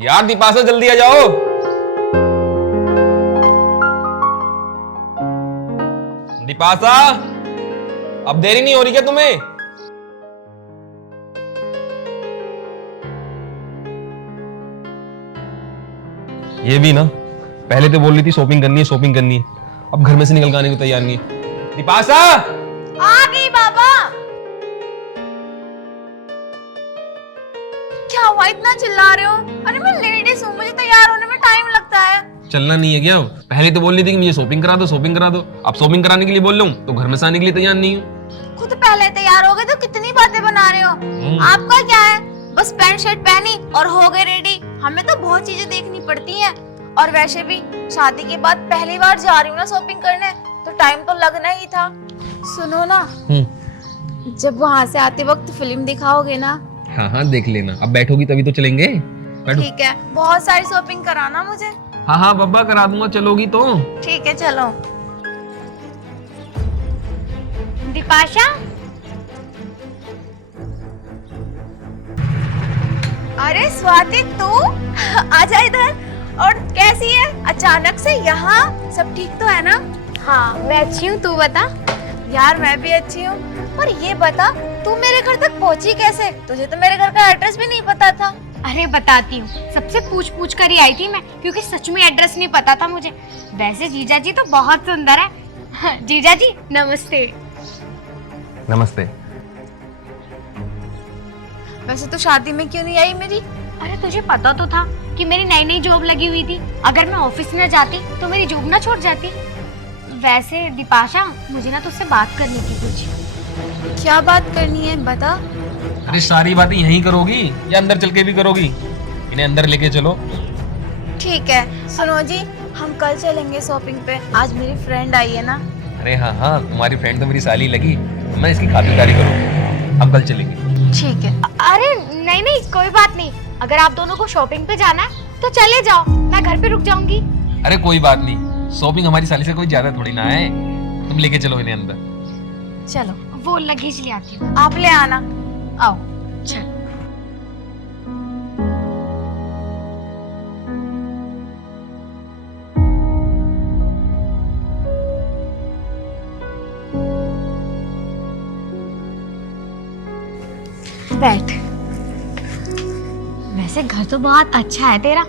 यार दीपाशा जल्दी आ जाओ। दीपाशा, अब देरी नहीं हो रही क्या तुम्हें? ये भी ना, पहले तो बोल रही थी शॉपिंग करनी है शॉपिंग करनी है, अब घर में से निकल के आने को तैयार नहीं है। दीपाशा आ गई बाबा। क्या हुआ, इतना चिल्ला रहे हो? अरे मैं लेडीज हूँ, मुझे तैयार होने में टाइम लगता है। चलना नहीं है क्या? पहले तो बोल रही थी कि मुझे शॉपिंग करा दो शॉपिंग करा दो, अब शॉपिंग कराने के लिए बोल रहा हूँ तो घर में से आने के लिए तैयार नहीं हूँ। खुद पहले तैयार हो गए तो कितनी बातें बना रहे हो। आपका क्या है, बस पैंट शर्ट पहनी और हो गए रेडी। हमें तो बहुत चीजें देखनी पड़ती हैं, और वैसे भी शादी के बाद पहली बार जा रही हूँ ना शॉपिंग करने, तो टाइम तो लगना ही था। सुनो ना, जब वहाँ से आते वक्त फिल्म दिखाओगे ना? हाँ हाँ देख लेना, अब बैठोगी तभी तो चलेंगे। ठीक है, बहुत सारी शॉपिंग कराना मुझे। हाँ हाँ बब्बा करा दूंगा, चलोगी तो। ठीक है चलो। दीपाशा, अरे स्वाति तू आजा इधर। और कैसी है अचानक से यहाँ? सब ठीक तो है ना? हाँ मैं अच्छी हूँ, तू बता। यार मैं भी अच्छी हूँ। और ये बता, तू मेरे घर तक पहुँची कैसे? तुझे तो मेरे घर का एड्रेस भी नहीं पता था। अरे बताती हूँ, सबसे पूछ पूछ कर ही आई थी मैं, क्योंकि सच में एड्रेस नहीं पता था मुझे। वैसे जीजा जी तो बहुत सुंदर है। जीजा जी नमस्ते। नमस्ते। वैसे तो शादी में क्यों नहीं आई मेरी? अरे तुझे पता तो था कि मेरी नई नई जॉब लगी हुई थी, अगर मैं ऑफिस न जाती तो मेरी जॉब ना छोड़ जाती। वैसे दीपाशा, मुझे ना तुझसे बात करनी थी कुछ। क्या बात करनी है, बता। अरे सारी बातें यहीं करोगी या अंदर चल के भी करोगी? इन्हें अंदर लेके चलो। ठीक है, सुनो जी, हम कल चलेंगे शॉपिंग पे। आज मेरी फ्रेंड आई है ना। अरे हाँ हाँ, तुम्हारी फ्रेंड तो मेरी साली लगी, मैं इसकी खातिरदारी करूँ। अब कल चलेंगे। ठीक है। अरे नहीं नहीं कोई बात नहीं, अगर आप दोनों को शॉपिंग पे जाना है तो चले जाओ, मैं घर पे रुक जाऊंगी। अरे कोई बात नहीं, शॉपिंग हमारी साली से कोई ज्यादा थोड़ी ना है, तुम लेके चलो इन्हें अंदर। चलो, वो लगेज ले आती हूँ। आप ले आना। आओ। चल। बैठ। वैसे घर तो बहुत अच्छा है तेरा।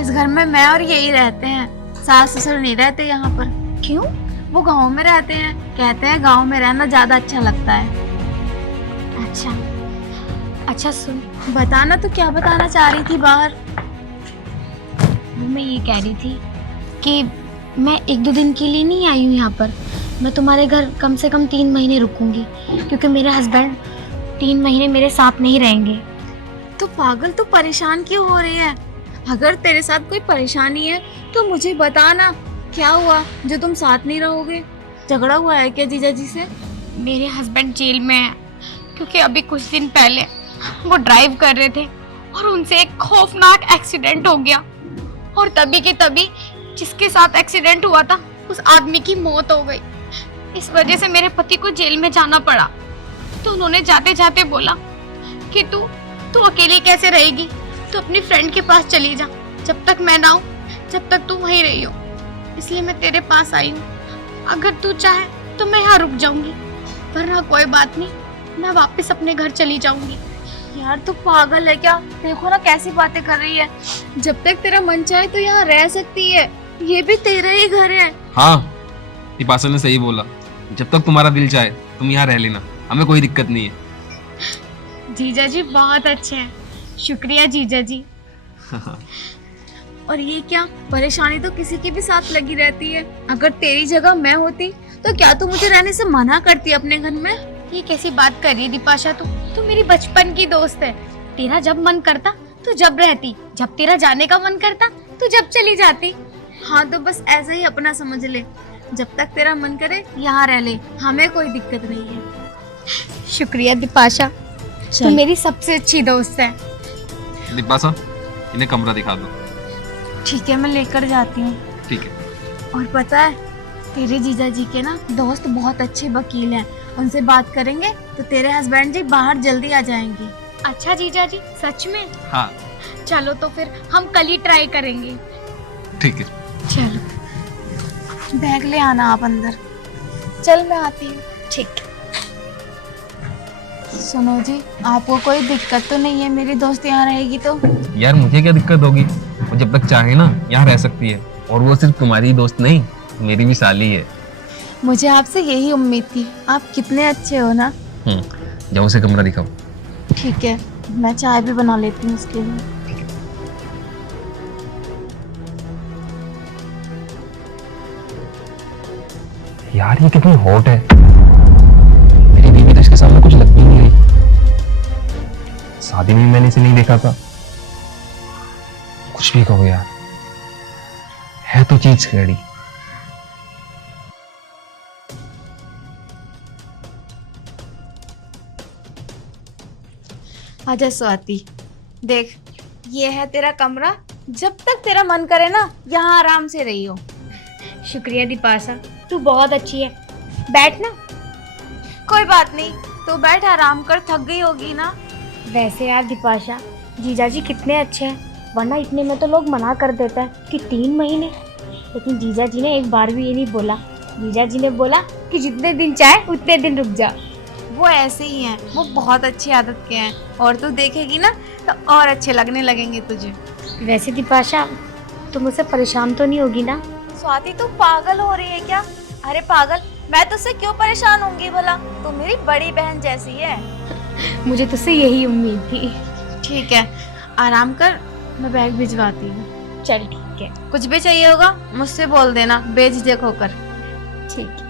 इस घर में मैं और यही रहते हैं, सास ससुर नहीं रहते यहाँ पर। क्यों? वो गांव में रहते हैं, कहते हैं गांव में रहना ज्यादा अच्छा लगता है। अच्छा अच्छा सुन, बताना तो, क्या बताना चाह रही थी बाहर? मैं ये कह रही थी कि मैं 1-2 दिन के लिए नहीं आई हूँ यहाँ पर, मैं तुम्हारे घर कम से कम 3 महीने रुकूंगी, क्योंकि मेरे हस्बैंड 3 महीने मेरे साथ नहीं रहेंगे। तो पागल, तू परेशान क्यों हो रही है? अगर तेरे साथ कोई परेशानी है तो मुझे बताना। क्या हुआ जो तुम साथ नहीं रहोगे? झगड़ा हुआ है क्या जीजा जी से? मेरे हस्बैंड जेल में है, क्योंकि अभी कुछ दिन पहले वो ड्राइव कर रहे थे और उनसे एक खौफनाक एक्सीडेंट हो गया, और तभी के तभी जिसके साथ एक्सीडेंट हुआ था उस आदमी की मौत हो गई। इस वजह से मेरे पति को जेल में जाना पड़ा। तो उन्होंने जाते जाते बोला कि तू अकेली कैसे रहेगी, तू अपनी फ्रेंड के पास चली जा, जब तक मैं ना आऊं, जब तक तू वहीं रही हो। इसलिए मैं तेरे पास आई हूँ। अगर तू चाहे तो मैं यहाँ रुक जाऊंगी, वरना कोई बात नहीं, मैं वापस अपने घर चली जाऊंगी। यार तू पागल है क्या? देखो ना कैसी बातें कर रही है। जब तक तेरा मन चाहे तो यहाँ रह सकती है, ये भी तेरा ही घर है। हाँ, दीपाशा ने सही बोला, जब तक तुम्हारा दिल चाहे तुम यहाँ रह लेना, हमें कोई दिक्कत नहीं है। जीजा जी बहुत अच्छे हैं, शुक्रिया जीजा जी। और ये क्या, परेशानी तो किसी के भी साथ लगी रहती है। अगर तेरी जगह मैं होती तो क्या तू मुझे रहने से मना करती अपने घर में? ये कैसी बात कर रही है दीपाशा, तू मेरी बचपन की दोस्त है। तेरा जब मन करता तो जब रहती, जब तेरा जाने का मन करता तो जब चली जाती। हाँ तो बस ऐसा ही अपना समझ ले, जब तक तेरा मन करे यहाँ रह ले, हमें कोई दिक्कत नहीं है। शुक्रिया दीपाशा, तू मेरी सबसे अच्छी दोस्त है। दीपाशा, इन्हें कमरा दिखा दो। ठीक है, मैं लेकर जाती हूँ। ठीक है। और पता है, तेरे जीजा जी के ना दोस्त बहुत अच्छे वकील हैं, उनसे बात करेंगे तो तेरे हस्बैंड जी बाहर जल्दी आ जाएंगे। अच्छा जीजा जी, सच में? हाँ, चलो तो फिर हम कल ही ट्राई करेंगे। ठीक है। चलो बैग ले आना आप अंदर। चल मैं आती हूँ। ठीक। सुनो जी, आपको कोई दिक्कत तो नहीं है मेरी दोस्त यहाँ रहेगी तो? यार मुझे क्या दिक्कत होगी, वो जब तक चाहे ना यहाँ रह सकती है। और वो सिर्फ तुम्हारी दोस्त नहीं, मेरी भी साली है। मुझे आपसे यही उम्मीद थी। आप कितने अच्छे हो ना। जाओ उसे कमरा दिखाओ। ठीक है, मैं चाय भी बना लेती हूँ उसके लिए। यार ये कितनी हॉट है, मेरी बीवी तो इसके सामने कुछ लगती नहीं रही। शादी में मैंने इसे नहीं देखा था। कुछ भी कहो यार, है तो चीज खड़ी। आजा स्वाति, देख ये है तेरा कमरा। जब तक तेरा मन करे ना यहाँ आराम से रही हो। शुक्रिया दीपाशा, तू बहुत अच्छी है। बैठ ना। कोई बात नहीं, तू बैठ आराम कर, थक गई होगी ना। वैसे यार दीपाशा, जीजाजी कितने अच्छे हैं, वरना इतने में तो लोग मना कर देते हैं कि 3 महीने, लेकिन जीजाजी ने एक बार भी ये नहीं बोला। जीजाजी ने बोला कि जितने दिन चाहे उतने दिन रुक जा। वो ऐसे ही हैं, वो बहुत अच्छी आदत के हैं। और तू देखेगी ना तो और अच्छे लगने लगेंगे तुझे। वैसे दीपाशा, तुम मुझसे परेशान तो नहीं होगी ना? स्वाति तू पागल हो रही है क्या? अरे पागल, मैं तुझसे क्यों परेशान होंगी भला? तू मेरी बड़ी बहन जैसी है। मुझे तुझसे यही उम्मीद थी। ठीक है, आराम कर, मैं बैग भिजवाती हूँ। चल ठीक है। कुछ भी चाहिए होगा मुझसे बोल देना बेझिझक होकर। ठीक है।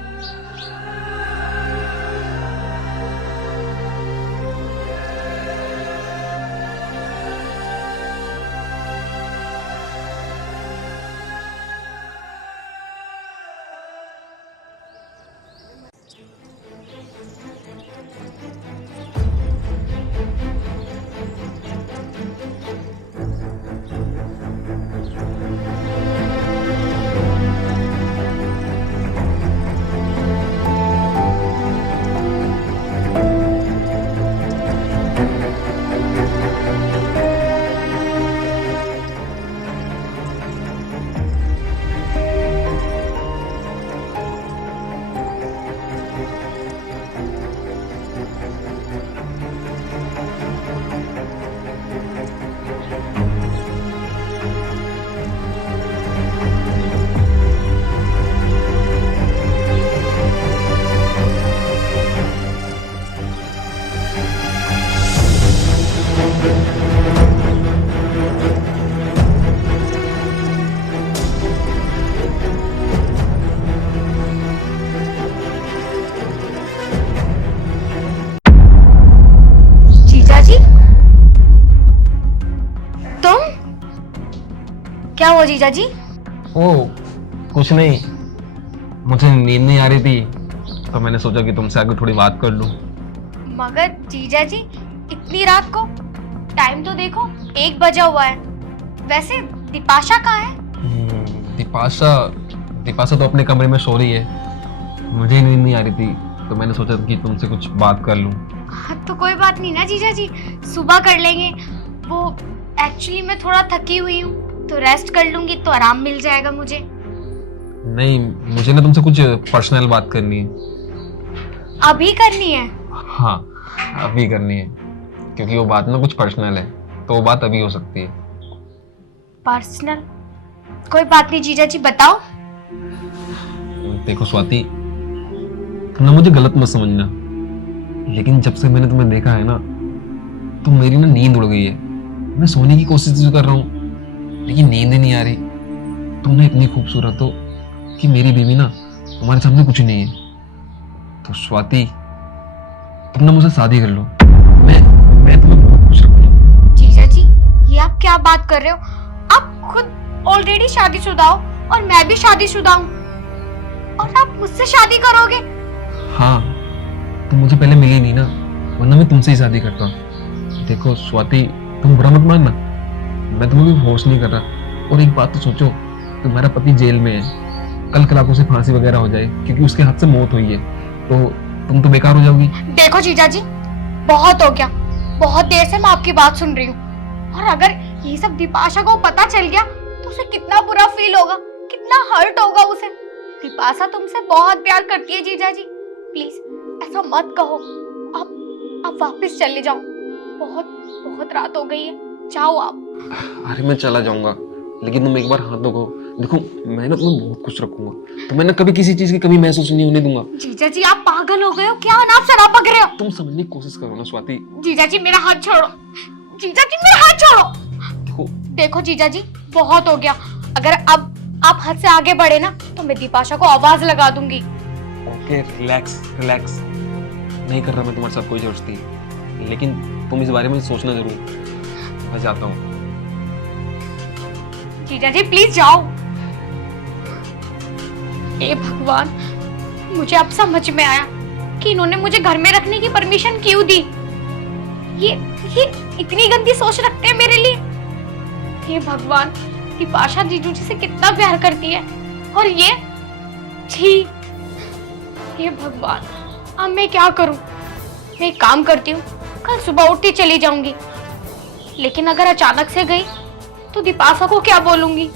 क्या हुआ जीजा जी? ओ कुछ नहीं, मुझे नींद नहीं आ रही थी तो मैंने सोचा कि तुमसे आगे थोड़ी बात कर लूं। मगर जीजा जी, इतनी रात को? टाइम तो देखो, 1 बजा हुआ है। वैसे दीपाशा कहाँ है? दीपाशा तो अपने कमरे में सो रही है। मुझे नींद नहीं आ रही थी तो मैंने सोचा कि तुमसे कुछ बात कर लूं। तो कोई बात नहीं ना जीजा जी, सुबह कर लेंगे। वो एक्चुअली मैं थोड़ा थकी हुई हूँ, तो रेस्ट कर लूंगी तो आराम मिल जाएगा मुझे। नहीं, मुझे ना तुमसे कुछ पर्सनल बात करनी है। अभी करनी है? हाँ, अभी करनी है, क्योंकि वो बात ना कुछ पर्सनल है, तो वो बात अभी हो सकती है। पर्सनल? कोई बात नहीं जीजा जी, बताओ। देखो स्वाति, तुम ना मुझे गलत मत समझना, लेकिन जब से मैंने तुम्हें देखा है ना, तो मेरी ना नींद उड़ गई है। मैं सोने की कोशिश तो कर रहा हूँ लेकिन नींद ही नहीं आ रही। तुम ना इतनी खूबसूरत हो कि मेरी बीवी ना तुम्हारे सामने कुछ नहीं है। तो स्वाति, तुम ना मुझसे शादी कर लो। मैं तुम्हें बहुत खुश रखूंगा। जीजा जी, ये आप क्या बात कर रहे हो? आप खुद ऑलरेडी शादीशुदा हो और मैं भी शादीशुदा हूँ, और आप मुझसे शादी करोगे? हाँ, तुम मुझे पहले मिली नहीं ना, वरना मैं तुमसे ही शादी करता। देखो स्वाति, तुम बुरा मत मानना, मैं तुम्हें भी फोर्स नहीं कर रहा। और एक बात तो सोचो, तुम्हारा पति जेल में है, कल कलाकों से फांसी वगैरह हो जाए क्योंकि उसके हाथ से मौत हुई है, तो तुम तो बेकार हो जाओगी। देखो जीजा जी, बहुत हो गया, बहुत देर से मैं आपकी बात सुन रही हूँ, और अगर ये सब दीपाशा को पता चल गया तो उसे कितना बुरा फील होगा, कितना हर्ट होगा उसे। दीपाशा तुमसे बहुत प्यार करती है जीजा जी, प्लीज ऐसा मत कहो। आप वापस चले जाओ, बहुत बहुत रात हो गई है, जाओ आप। अरे मैं चला जाऊंगा, लेकिन तुम एक बार हाथ धो। देखो मैं ना तुम्हें बहुत खुश रखूंगा, तो मैं ना कभी किसी चीज की कमी महसूस नहीं होने दूंगा। जीजा जी आप पागल हो गए हो क्या? अनाप शराब पक रहे हो। तुम समझने की कोशिश करो ना स्वाति। जीजा जी मेरा हाथ छोड़ो, जीजा जी मेरा हाथ छोड़ो। देखो जीजा जी बहुत हो गया, अगर अब आप हद से आगे बढ़े ना तो मैं दीपाशा को आवाज लगा दूंगी। ओके रिलैक्स रिलैक्स, नहीं कर रहा मैं तुम्हारे साथ कोई जबरदस्ती, लेकिन तुम इस बारे में सोचना जरूर। मैं जाता हूँ। जीजा जी प्लीज जाओ। हे भगवान, मुझे अब समझ में आया कि इन्होंने मुझे घर में रखने की परमिशन क्यों दी। ये इतनी गंदी सोच रखते हैं मेरे लिए। हे भगवान, दीपाशा जीजू जी से कितना प्यार करती है और ये छी। हे भगवान, अब मैं क्या करूं? मैं एक काम करती हूँ, कल सुबह उठती चली जाऊंगी, लेकिन अगर अचानक से गई तो दीपाशा को क्या बोलूंगी?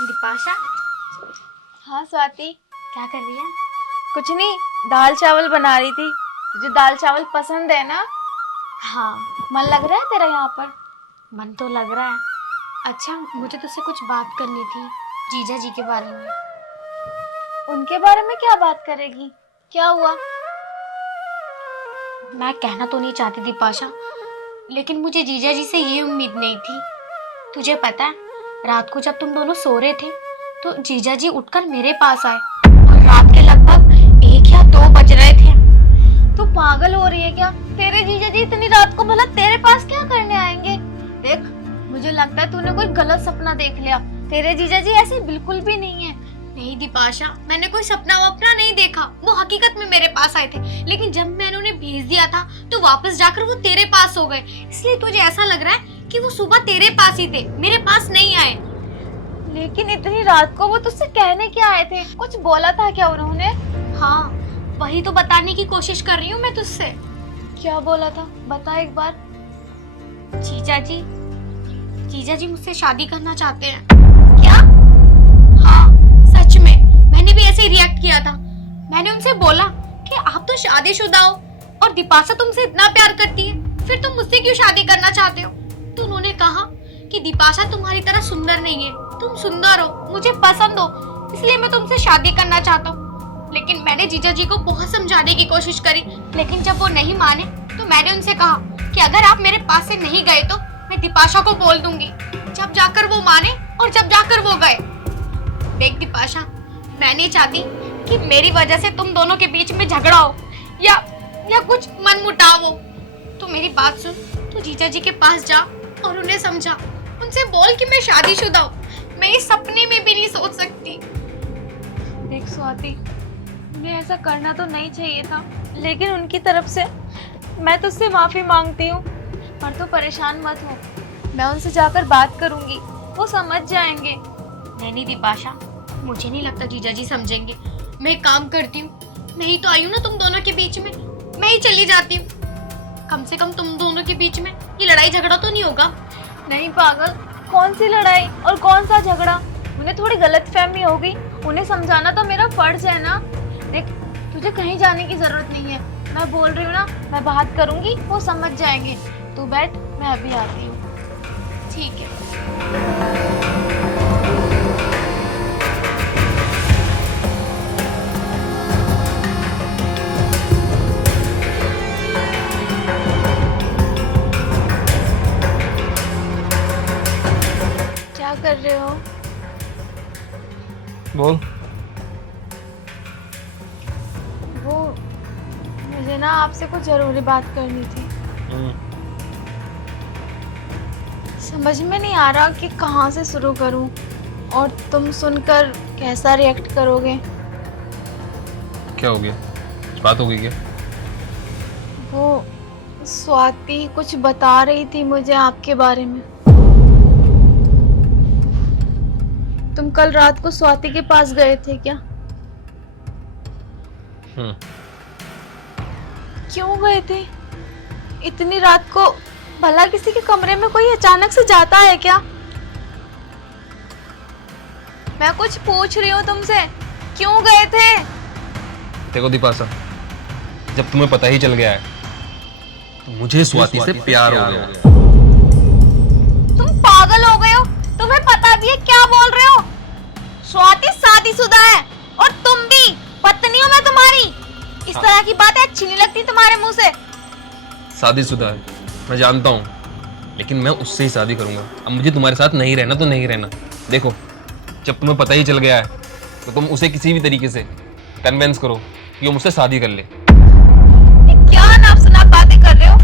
दीपाशा हाँ स्वाति, क्या कर रही है? कुछ नहीं, दाल चावल बना रही थी। तुझे दाल चावल पसंद है ना? हाँ मन लग रहा है तेरा यहाँ पर? मन तो लग रहा है। अच्छा मुझे तुझसे कुछ बात करनी थी जीजा जी के बारे में। उनके बारे में क्या बात करेगी? क्या हुआ? मैं कहना तो नहीं चाहती दीपाशा, लेकिन मुझे जीजा जी से ये उम्मीद नहीं थी। तुझे पता है रात को जब तुम दोनों सो रहे थे तो जीजा जी उठकर मेरे पास आए और रात के लगभग 1 या 2 बज रहे थे। तू पागल हो रही है क्या? तेरे जीजा जी इतनी रात को भला तेरे पास क्या करने आएंगे? देख, मुझे लगता है तूने कोई गलत सपना देख लिया। तेरे जीजा जी ऐसे बिल्कुल भी नहीं है। नहीं दीपाशा, मैंने कोई सपना वपना नहीं देखा, वो हकीकत में मेरे पास आए थे, लेकिन जब मैंने उन्हें भेज दिया था तो वापस जाकर वो तेरे पास हो गए। इसलिए तुझे ऐसा लग रहा है कि वो सुबह तेरे पास ही थे, मेरे पास नहीं आए। लेकिन इतनी रात को वो तुझसे कहने क्या आए थे? कुछ बोला था क्या उन्होंने? हाँ, वही तो बताने की कोशिश कर रही हूँ मैं तुझसे। क्या बोला था? बता एक बार। जीजा जी मुझसे शादी करना चाहते हैं। क्या? हाँ सच में, मैंने भी ऐसे ही रिएक्ट किया था। मैंने उनसे बोला कि आप तो शादीशुदा हो और दीपाशा तुमसे इतना प्यार करती है, फिर तुम मुझसे क्यों शादी करना चाहते हो? तो उन्होंने कहा कि दीपाशा तुम्हारी तरह सुंदर नहीं है, तुम सुंदर हो, मुझे पसंद हो, इसलिए मैं तुमसे शादी करना चाहता हूँ। लेकिन मैंने जीजा जी को बहुत समझाने की कोशिश करी, लेकिन जब वो नहीं माने तो मैंने उनसे कहा कि अगर आप मेरे पास से नहीं गए तो मैं दीपाशा को बोल दूंगी। जब जाकर वो माने और जब जाकर वो गए। देख दीपाशा, मैं नहीं चाहती कि मेरी वजह से तुम दोनों के बीच में झगड़ा हो या कुछ मनमुटाव हो। तो मेरी बात सुन, तू जीजा जी के पास जा और उन्हें समझा, उनसे बोल कि मैं शादीशुदा हूँ। मैं इस सपने में भी नहीं सोच सकती। देख स्वाति, मुझे ऐसा करना तो नहीं चाहिए था, लेकिन उनकी तरफ से मैं तुझसे माफी मांगती हूँ। पर तू परेशान मत हो, मैं उनसे जाकर बात करूंगी, वो समझ जाएंगे। नहीं दीपाशा, मुझे नहीं लगता जीजा जी समझेंगे। मैं एक काम करती हूँ, मैं ही तो आई हूँ ना तुम दोनों के बीच में, मैं ही चली जाती हूँ। कम से कम तुम दोनों के बीच में ये लड़ाई झगड़ा तो नहीं होगा। नहीं पागल, कौन सी लड़ाई और कौन सा झगड़ा? उन्हें थोड़ी गलतफहमी हो गई, उन्हें समझाना तो मेरा फर्ज है ना। देख, तुझे कहीं जाने की जरूरत नहीं है, मैं बोल रही हूँ ना, मैं बात करूंगी, वो समझ जाएंगे। तू बैठ, मैं अभी आती हूँ। ठीक है। क्या कर रहे हो? बोल। वो मुझे ना आपसे कुछ जरूरी बात करनी थी। समझ में नहीं आ रहा कि कहाँ से शुरू करूँ और तुम सुनकर कैसा रिएक्ट करोगे। क्या हो गया? बात हो गई क्या? वो स्वाति कुछ बता रही थी मुझे आपके बारे में। तुम कल रात को स्वाति के पास गए थे क्या? क्यों गए थे इतनी रात को? भला किसी के कमरे में कोई अचानक से जाता है क्या? मैं कुछ पूछ रही हूँ तुमसे, क्यों गए थे? देखो दीपाशा, जब तुम्हें पता ही चल गया है तो मुझे स्वाति से प्यार हो गया। तुम पागल हो गए हो? तुम्हें पता भी है क्या बोल रहे हो? स्वाति शादीशुदा है और तुम भी। पत्नी हूं मैं तुम्हारी। इस तरह की बातें अच्छी नहीं लगती तुम्हारे मुंह से। शादीशुदा है, मैं जानता हूँ, लेकिन मैं उससे ही शादी करूंगा। अब मुझे तुम्हारे साथ नहीं रहना तो नहीं रहना। देखो, जब तुम्हें पता ही चल गया है तो तुम उसे किसी भी तरीके से कन्विंस करो कि वो मुझसे शादी कर ले। क्या नाप शनाप बातें कर रहे हो?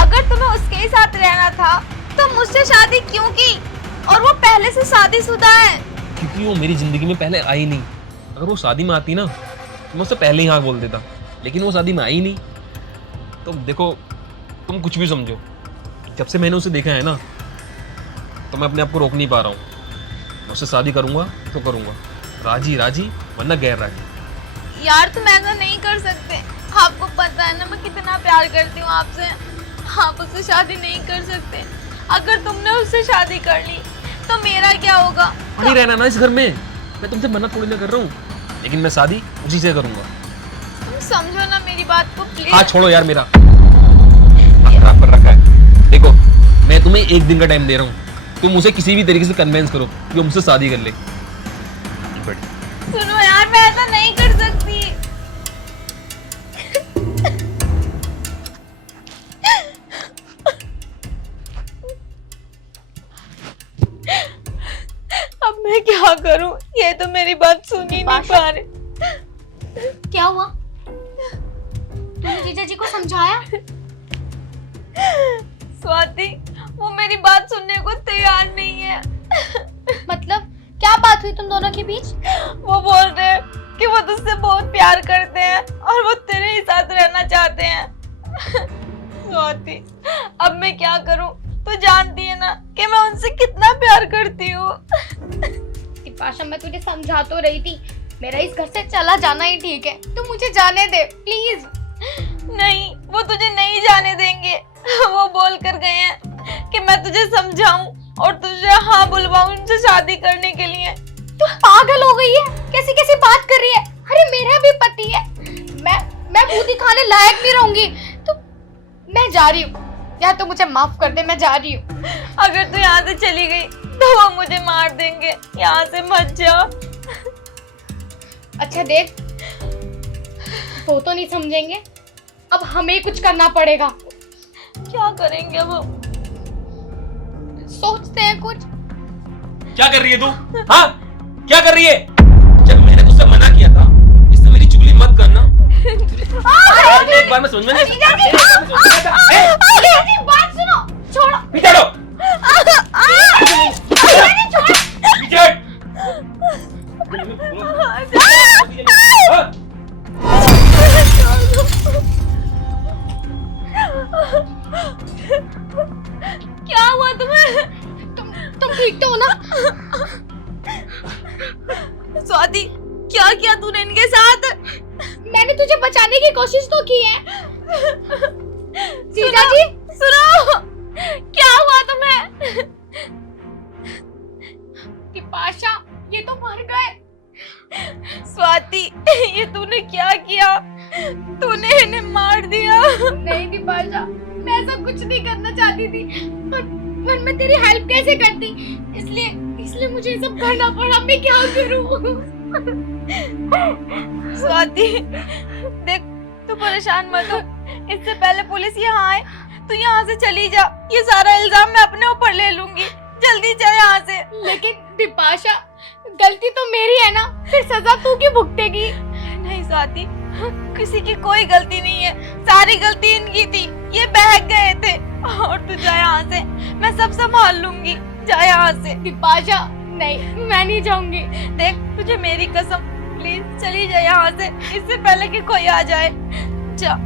अगर तुम्हें उसके ही साथ रहना था तो मुझसे शादी क्यों की? और वो पहले से शादीशुदा है। क्योंकि वो मेरी जिंदगी में पहले आई नहीं। अगर वो शादी में आती ना तो मैं उससे पहले ही हाँ बोल देता, लेकिन वो शादी में आई नहीं। तो देखो, तुम कुछ भी समझो, जब से मैंने उसे देखा है ना तो मैं अपने आप को रोक नहीं पा रहा हूँ। मैं उससे शादी करूंगा तो करूंगा, राजी राजी वरना गैर राजी। यार तुम ऐसा नहीं कर सकते। आपको पता है ना मैं कितना प्यार करती हूँ आपसे। आप उससे शादी नहीं कर सकते। अगर तुमने उससे शादी कर ली तो मेरा क्या होगा? नहीं रहना ना इस घर में। मैं तुमसे मना थोड़ी ना कर रहा हूँ, लेकिन मैं शादी उसी से करूंगा। तुम समझो ना मेरी बात को प्लीज। हाँ छोड़ो यार, मेरा हाथ खराब कर रखा है। देखो, मैं तुम्हें एक दिन का टाइम दे रहा हूँ, तुम उसे किसी भी तरीके से कन्विंस करो कि वो मुझसे शादी कर ले। सुनो यार, मैं ऐसा नहीं कर सकती। अब मैं क्या करूं? ये तो मेरी बात सुन ही नहीं पा रहे। क्या हुआ? तुमने जीजा जी को समझाया? स्वाति, वो मेरी बात सुनने को तैयार नहीं है। मतलब क्या बात हुई तुम दोनों के बीच? वो बोल रहे हैं कि वो तुझसे बहुत प्यार करते हैं और वो तेरे ही साथ रहना चाहते हैं। स्वाति, अब मैं क्या करूं? तू जानती है ना कि मैं उनसे कितना प्यार करती हूँ। दीपाशा, मैं तुझे समझा तो रही थी, मेरा इस घर से चला जाना ही ठीक है। तू मुझे जाने दे प्लीज। नहीं, वो तुझे नहीं जाने देंगे। वो बोल कर गए हैं कि मैं तुझे समझाऊं और तुझे हाँ बुलवाऊं उनसे शादी करने के लिए। तू पागल हो गई है? कैसी कैसी बात कर रही है? अरे मेरा भी पति है, मैं बूटी खाने लायक नहीं रहूंगी। तो मैं जा रही हूँ यार, तो मुझे माफ कर दे, मैं जा रही हूँ। अगर तू यहाँ से चली गई तो वो मुझे मार देंगे। यहाँ से मत जा। अच्छा देख, वो तो नहीं समझेंगे, अब हमें ही कुछ करना पड़ेगा। क्या करेंगे अब? सोचते हैं कुछ। क्या कर रही है तू? हाँ, क्या कर रही है? जब मैंने तुझसे मना किया था इससे मेरी चुगली मत करना। एक बार में समझ में नहीं बात सुनो, छोड़ो। पीछे हटो। पीछे हट। क्या हुआ तुम्हें? तुम ठीक तो हो ना? स्वाति, क्या किया तूने इनके साथ? मैंने तुझे बचाने की कोशिश तो की है। जीजा जी सुनो, क्या हुआ तुम्हें? दीपाशा, ये तो मर गए। स्वाति, ये तूने क्या किया? तूने इन्हें मार दिया। नहीं दीपाशा, मैं ऐसा कुछ नहीं करना चाहती थी, पर मैं तेरी हेल्प कैसे करती? इसलिए मुझे ये सब करना पड़ा। मैं क्या करूं? स्वाति, देख, तू परेशान मत हो। इससे पहले पुलिस यहाँ आए, तू यहाँ से चली जा। ये सारा इल्जाम मैं अपने ऊपर ले लूंगी। जल्दी चल यहाँ से। गलती तो मेरी है ना, फिर सजा तू क्यों भुगतेगी? नहीं स्वाति, किसी की कोई गलती नहीं है, सारी गलती इनकी थी। ये बहक गए थे। और तू जा यहाँ से, मैं सब संभाल लूंगी। जा यहाँ से। बिपाशा नहीं, मैं नहीं जाऊंगी। देख, तुझे मेरी कसम, प्लीज चली जा यहाँ से, इससे पहले कि कोई आ जाए। जा।